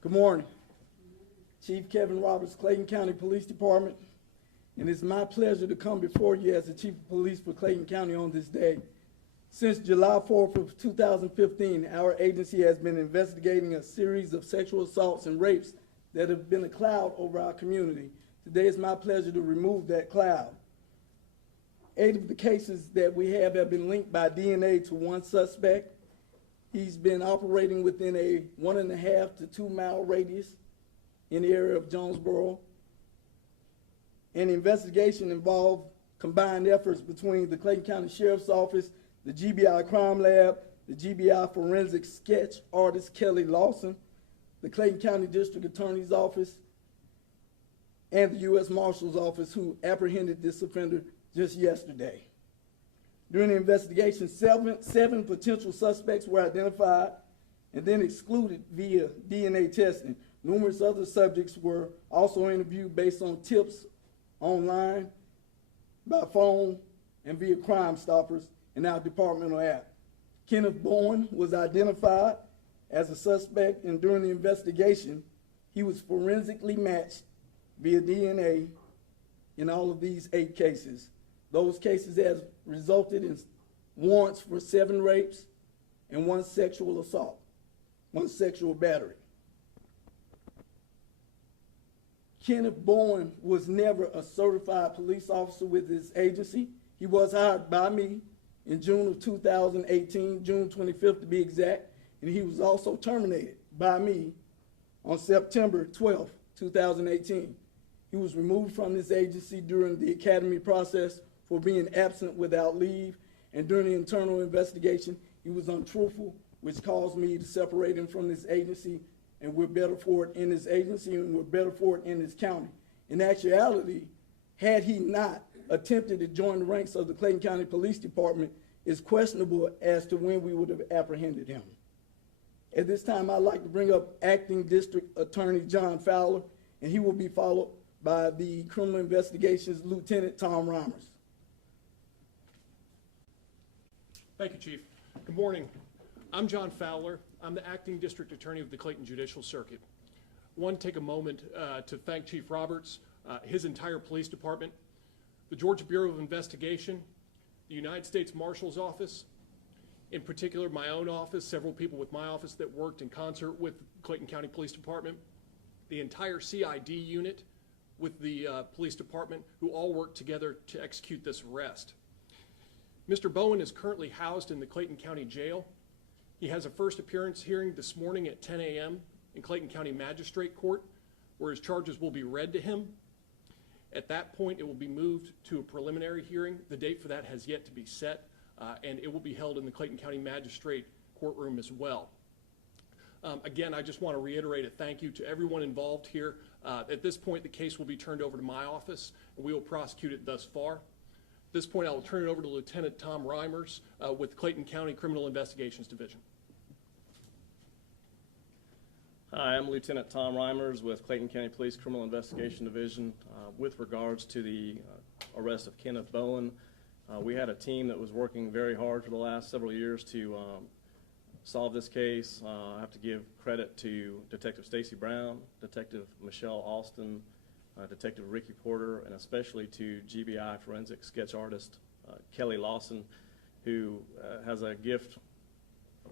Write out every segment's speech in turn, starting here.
Good morning. Chief Kevin Roberts, Clayton County Police Department, and it's my pleasure to come before you as the Chief of Police for Clayton County on this day. Since July 4th of 2015, our agency has been investigating a series of sexual assaults and rapes that have been a cloud over our community. Today it's my pleasure to remove that cloud. 8 of the cases that we have been linked by DNA to one suspect. He's been operating within a 1.5 to 2 mile radius in the area of Jonesboro. And the investigation involved combined efforts between the Clayton County Sheriff's Office, the GBI Crime Lab, the GBI Forensic Sketch Artist Kelly Lawson, the Clayton County District Attorney's Office, and the U.S. Marshal's Office, who apprehended this offender just yesterday. During the investigation, seven potential suspects were identified and then excluded via DNA testing. Numerous other subjects were also interviewed based on tips online, by phone, and via Crime Stoppers and our departmental app. Kenneth Bourne was identified as a suspect, and during the investigation, he was forensically matched via DNA in all of these 8 cases. Those cases have resulted in warrants for 7 rapes and 1 sexual assault, 1 sexual battery. Kenneth Bourne was never a certified police officer with his agency. He was hired by me in June of 2018, June 25th to be exact, and he was also terminated by me on September 12th, 2018. He was removed from this agency during the academy process for being absent without leave, and during the internal investigation, he was untruthful, which caused me to separate him from this agency, and we're better for it in this agency, and we're better for it in this county. In actuality, had he not attempted to join the ranks of the Clayton County Police Department, it's questionable as to when we would have apprehended him. At this time, I'd like to bring up Acting District Attorney John Fowler, and he will be followed by the Criminal Investigations Lieutenant Tom Reimers. Thank you, Chief. Good morning. I'm John Fowler. I'm the Acting District Attorney of the Clayton Judicial Circuit. I want to take a moment to thank Chief Roberts, his entire police department, the Georgia Bureau of Investigation, the United States Marshal's Office, in particular my own office, several people with my office that worked in concert with Clayton County Police Department, the entire CID unit with the police department, who all worked together to execute this arrest. Mr. Bowen is currently housed in the Clayton County Jail. He has a first appearance hearing this morning at 10 a.m. in Clayton County Magistrate Court, where his charges will be read to him. At that point, it will be moved to a preliminary hearing. The date for that has yet to be set, and it will be held in the Clayton County Magistrate Courtroom as well. Again, I just want to reiterate a thank you to everyone involved here. At this point, the case will be turned over to my office, and we will prosecute it thus far. At this point, I will turn it over to Lieutenant Tom Reimers with Clayton County Criminal Investigations Division. Hi, I'm Lieutenant Tom Reimers with Clayton County Police Criminal Investigation Division. With regards to the arrest of Kenneth Bowen, we had a team that was working very hard for the last several years to solve this case. I have to give credit to Detective Stacy Brown, Detective Michelle Alston, Detective Ricky Porter, and especially to GBI Forensic Sketch Artist Kelly Lawson, who has a gift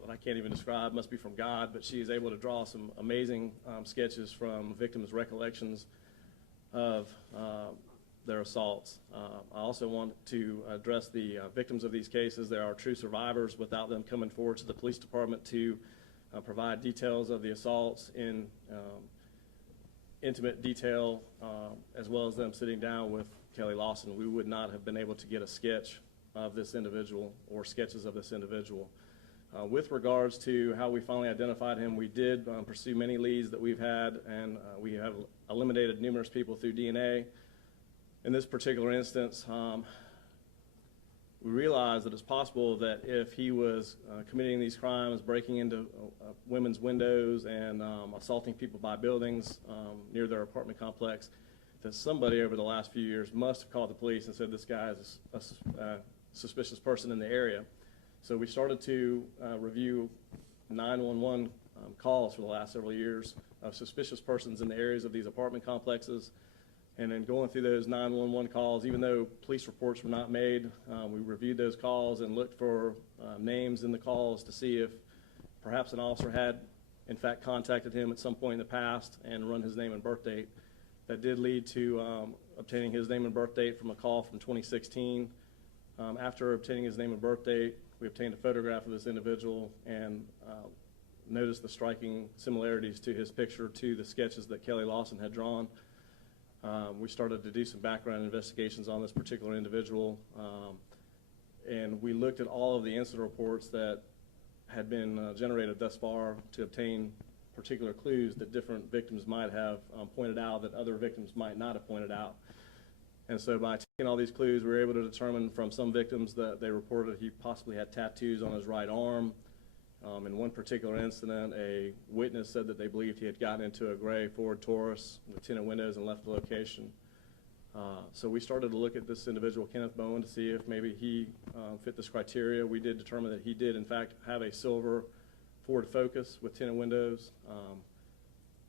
that I can't even describe, must be from God, but she is able to draw some amazing sketches from victims' recollections of their assaults. I also want to address the victims of these cases. There are true survivors without them coming forward to the police department to provide details of the assaults in intimate detail, as well as them sitting down with Kelly Lawson. We would not have been able to get a sketch of this individual or sketches of this individual. With regards to how we finally identified him, we did pursue many leads that we've had, and we have eliminated numerous people through DNA. In this particular instance, we realized that it's possible that if he was committing these crimes, breaking into women's windows and assaulting people by buildings near their apartment complex, that somebody over the last few years must have called the police and said this guy is a suspicious person in the area. So we started to review 911 calls for the last several years of suspicious persons in the areas of these apartment complexes. And then going through those 911 calls, even though police reports were not made, we reviewed those calls and looked for names in the calls to see if perhaps an officer had, in fact, contacted him at some point in the past and run his name and birth date. That did lead to obtaining his name and birth date from a call from 2016. After obtaining his name and birth date, we obtained a photograph of this individual and noticed the striking similarities to his picture to the sketches that Kelly Lawson had drawn. We started to do some background investigations on this particular individual, and we looked at all of the incident reports that had been generated thus far to obtain particular clues that different victims might have pointed out that other victims might not have pointed out. And so by taking all these clues, we were able to determine from some victims that they reported he possibly had tattoos on his right arm. In one particular incident, a witness said that they believed he had gotten into a gray Ford Taurus with tinted windows and left the location. So we started to look at this individual, Kenneth Bourne, to see if maybe he fit this criteria. We did determine that he did, in fact, have a silver Ford Focus with tinted windows.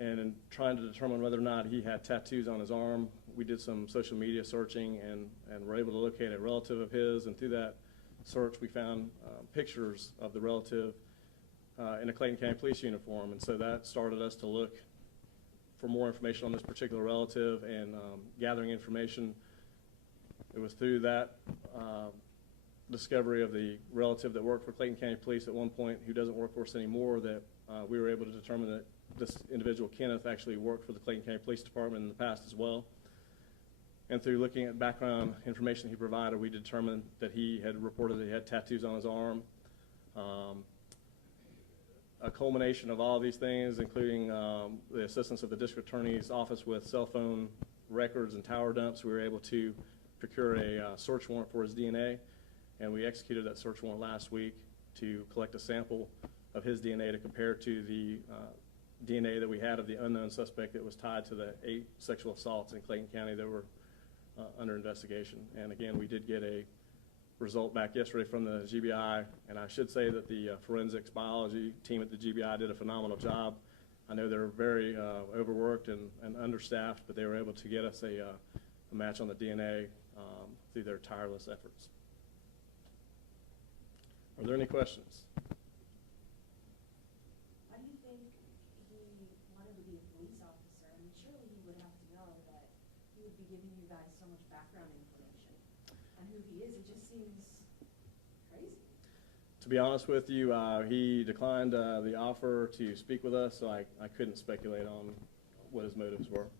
And in trying to determine whether or not he had tattoos on his arm, we did some social media searching and were able to locate a relative of his. And through that search, we found pictures of the relative in a Clayton County police uniform. And so that started us to look for more information on this particular relative and gathering information. It was through that discovery of the relative that worked for Clayton County Police at one point, who doesn't work for us anymore, that we were able to determine that this individual, Kenneth, actually worked for the Clayton County Police Department in the past as well. And through looking at background information he provided, we determined that he had reported that he had tattoos on his arm. A culmination of all these things, including the assistance of the district attorney's office with cell phone records and tower dumps, we were able to procure a search warrant for his DNA, and we executed that search warrant last week to collect a sample of his DNA to compare to the DNA that we had of the unknown suspect that was tied to the 8 sexual assaults in Clayton County that were under investigation. And again, we did get a result back yesterday from the GBI, and I should say that the forensics biology team at the GBI did a phenomenal job. I know they're very overworked and understaffed, but they were able to get us a match on the DNA through their tireless efforts. Are there any questions? Why do you think he wanted to be a police officer? I mean, surely he would have to know that he would be giving you guys so much background information on who he is. It just seems crazy. To be honest with you, he declined the offer to speak with us, so I couldn't speculate on what his motives were.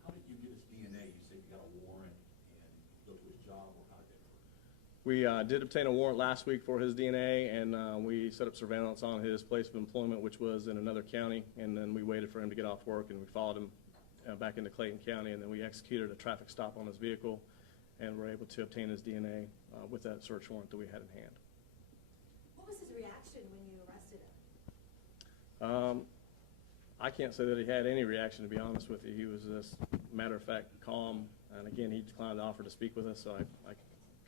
How did you get his DNA? You said you got a warrant and you go to his job, or how did that work? We did obtain a warrant last week for his DNA, and we set up surveillance on his place of employment, which was in another county, and then we waited for him to get off work, and we followed him back into Clayton County, and then we executed a traffic stop on his vehicle, and were able to obtain his DNA with that search warrant that we had in hand. What was his reaction when you arrested him? I can't say that he had any reaction, to be honest with you. He was just matter-of-fact calm, and again, he declined the offer to speak with us, so I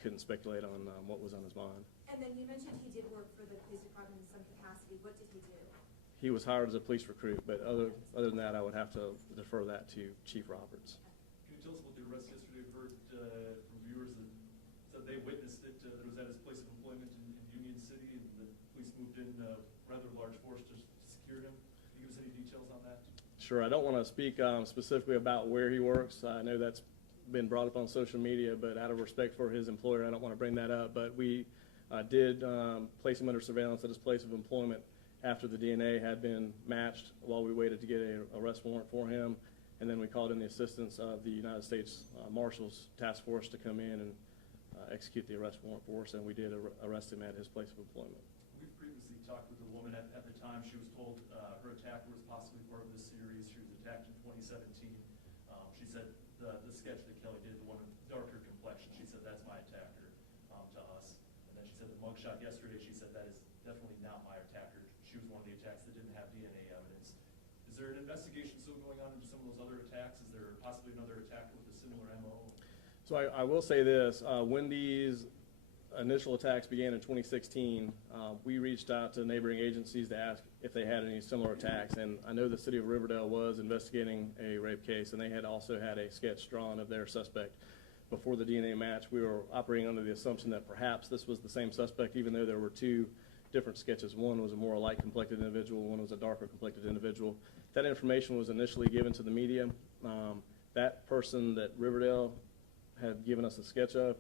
couldn't speculate on what was on his mind. And then you mentioned he did work for the police department in some capacity. What did he do? He was hired as a police recruit, but other than that, I would have to defer that to Chief Roberts. Can you tell us about the arrest yesterday? We've heard from viewers that they witnessed it. It was at his place of employment in Union City, and the police moved in rather large force to secure him. Can you give us any details on that? Sure. I don't want to speak specifically about where he works. I know that's been brought up on social media, but out of respect for his employer, I don't want to bring that up. But we did place him under surveillance at his place of employment after the DNA had been matched while we waited to get an arrest warrant for him. And then we called in the assistance of the United States Marshals Task Force to come in and execute the arrest warrant for us, and we did arrest him at his place of employment. We've previously talked with a woman at the time. She was told her attacker was possibly part of this series. She was attacked in 2017. She said the sketch that Kelly did, the one with darker complexion, she said that's my attacker to us. And then she said the mugshot yesterday, she said that is definitely not my attacker. She was one of the attacks that didn't have DNA evidence. Is there an investigation still going on into some of those other attacks? Is there possibly another attacker with a similar MO? So I will say this, when these initial attacks began in 2016, we reached out to neighboring agencies to ask if they had any similar attacks. And I know the city of Riverdale was investigating a rape case, and they had also had a sketch drawn of their suspect. Before the DNA match, we were operating under the assumption that perhaps this was the same suspect, even though there were two different sketches. One was a more light-complected individual, one was a darker-complected individual. That information was initially given to the media. That person that Riverdale had given us a sketch of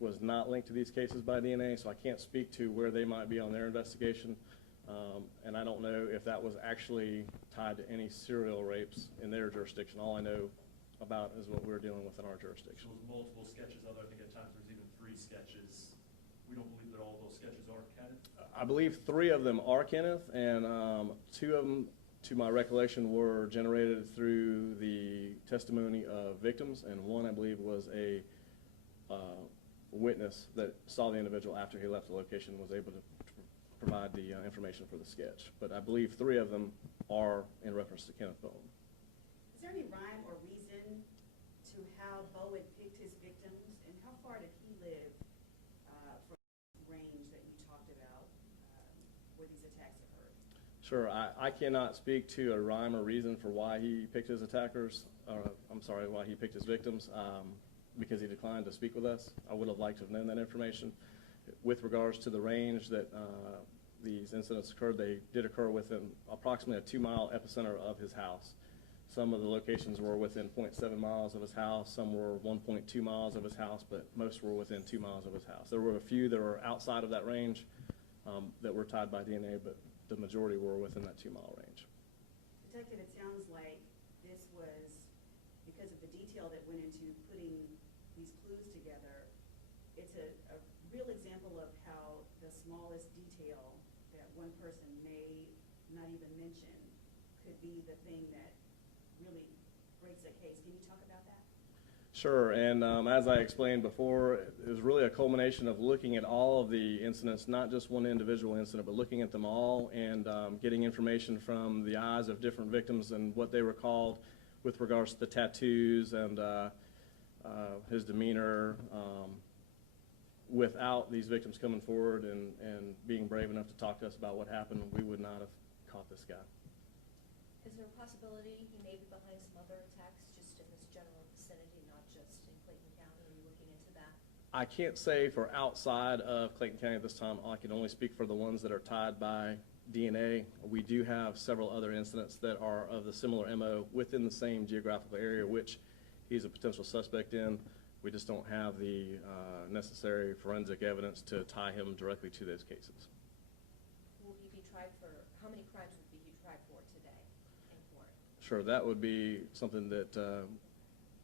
was not linked to these cases by DNA, so I can't speak to where they might be on their investigation. And I don't know if that was actually tied to any serial rapes in their jurisdiction. All I know about is what we're dealing with in our jurisdiction. Those multiple sketches, although I think at times there's even 3 sketches. We don't believe that all of those sketches are Kenneth? I believe 3 of them are Kenneth, and 2 of them, to my recollection, were generated through the testimony of victims, and 1, I believe, was a witness that saw the individual after he left the location, was able to provide the information for the sketch. But I believe 3 of them are in reference to Kenneth Bourne. Is there any rhyme or reason to how Bowen picked his victims, and how far did he live from the range that you talked about where these attacks occurred? Sure, I cannot speak to a rhyme or reason for why he picked his attackers, why he picked his victims, because he declined to speak with us. I would have liked to have known that information. With regards to the range that these incidents occurred, they did occur within approximately a 2-mile epicenter of his house. Some of the locations were within 0.7 miles of his house, some were 1.2 miles of his house, but most were within 2 miles of his house. There were a few that were outside of that range that were tied by DNA, but the majority were within that 2-mile range. Detective, it sounds like this was because of the detail that went into putting these clues together. It's a real example of how the smallest detail that one person may not even mention could be the thing that really breaks a case. Can you talk about that? Sure, and as I explained before, it was really a culmination of looking at all of the incidents, not just one individual incident, but looking at them all and getting information from the eyes of different victims and what they recalled with regards to the tattoos and his demeanor. Without these victims coming forward and being brave enough to talk to us about what happened, we would not have caught this guy. Is there a possibility he may be behind some other attacks just in this general vicinity, not just in Clayton County? Are you looking into that? I can't say for outside of Clayton County at this time. I can only speak for the ones that are tied by DNA. We do have several other incidents that are of the similar MO within the same geographical area, which he's a potential suspect in. We just don't have the necessary forensic evidence to tie him directly to those cases. Will he be tried for, how many crimes would he be tried for today in court? Sure, that would be something that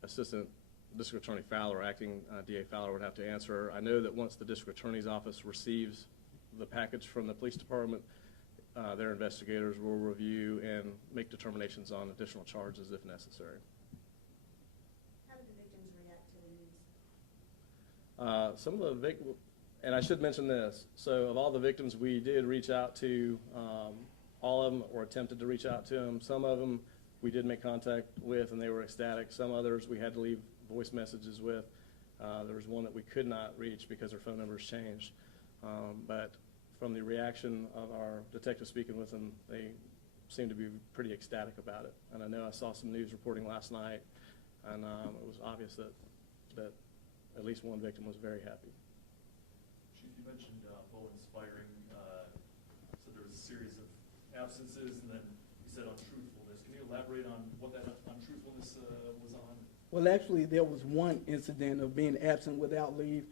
Assistant District Attorney Fowler, Acting DA Fowler, would have to answer. I know that once the District Attorney's Office receives the package from the police department, their investigators will review and make determinations on additional charges if necessary. How did the victims react to the news? Some of the victims, and I should mention this, so of all the victims we did reach out to, all of them, or attempted to reach out to them. Some of them we did make contact with and they were ecstatic. Some others we had to leave voice messages with. There was one that we could not reach because her phone numbers changed. But from the reaction of our detective speaking with them, they seemed to be pretty ecstatic about it. And I know I saw some news reporting last night, and it was obvious that at least one victim was very happy. Chief, you mentioned Bowen's firing, so there was a series of absences, and then you said untruthfulness. Can you elaborate on what that untruthfulness was on? Well, actually, there was one incident of being absent without leave.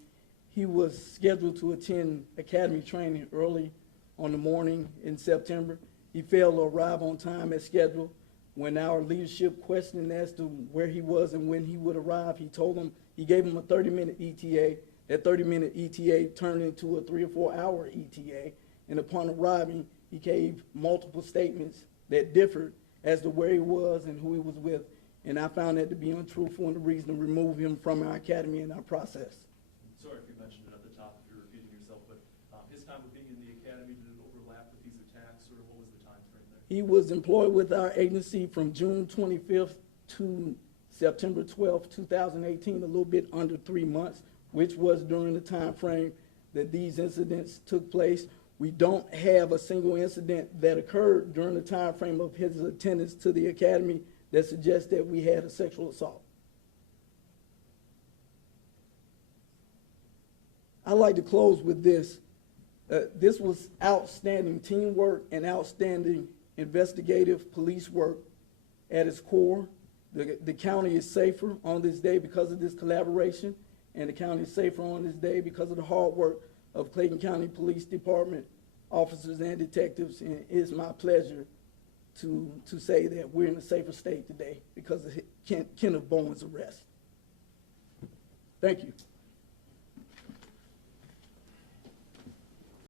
He was scheduled to attend academy training early on the morning in September. He failed to arrive on time as scheduled. When our leadership questioned as to where he was and when he would arrive, he gave him a 30-minute ETA. That 30-minute ETA turned into a 3 or 4 hour ETA. And upon arriving, he gave multiple statements that differed as to where he was and who he was with. And I found that to be untruthful and the reason to remove him from our academy and our process. Sorry if you mentioned it at the top, if you're repeating yourself, but his time of being in the academy, did it overlap with these attacks, or what was the time frame there? He was employed with our agency from June 25th to September 12th, 2018, a little bit under 3 months, which was during the time frame that these incidents took place. We don't have a single incident that occurred during the time frame of his attendance to the academy that suggests that we had a sexual assault. I'd like to close with this. This was outstanding teamwork and outstanding investigative police work at its core. The county is safer on this day because of this collaboration, and the county is safer on this day because of the hard work of Clayton County Police Department officers and detectives. And it is my pleasure to say that we're in a safer state today because of Kenneth Bourne's arrest. Thank you.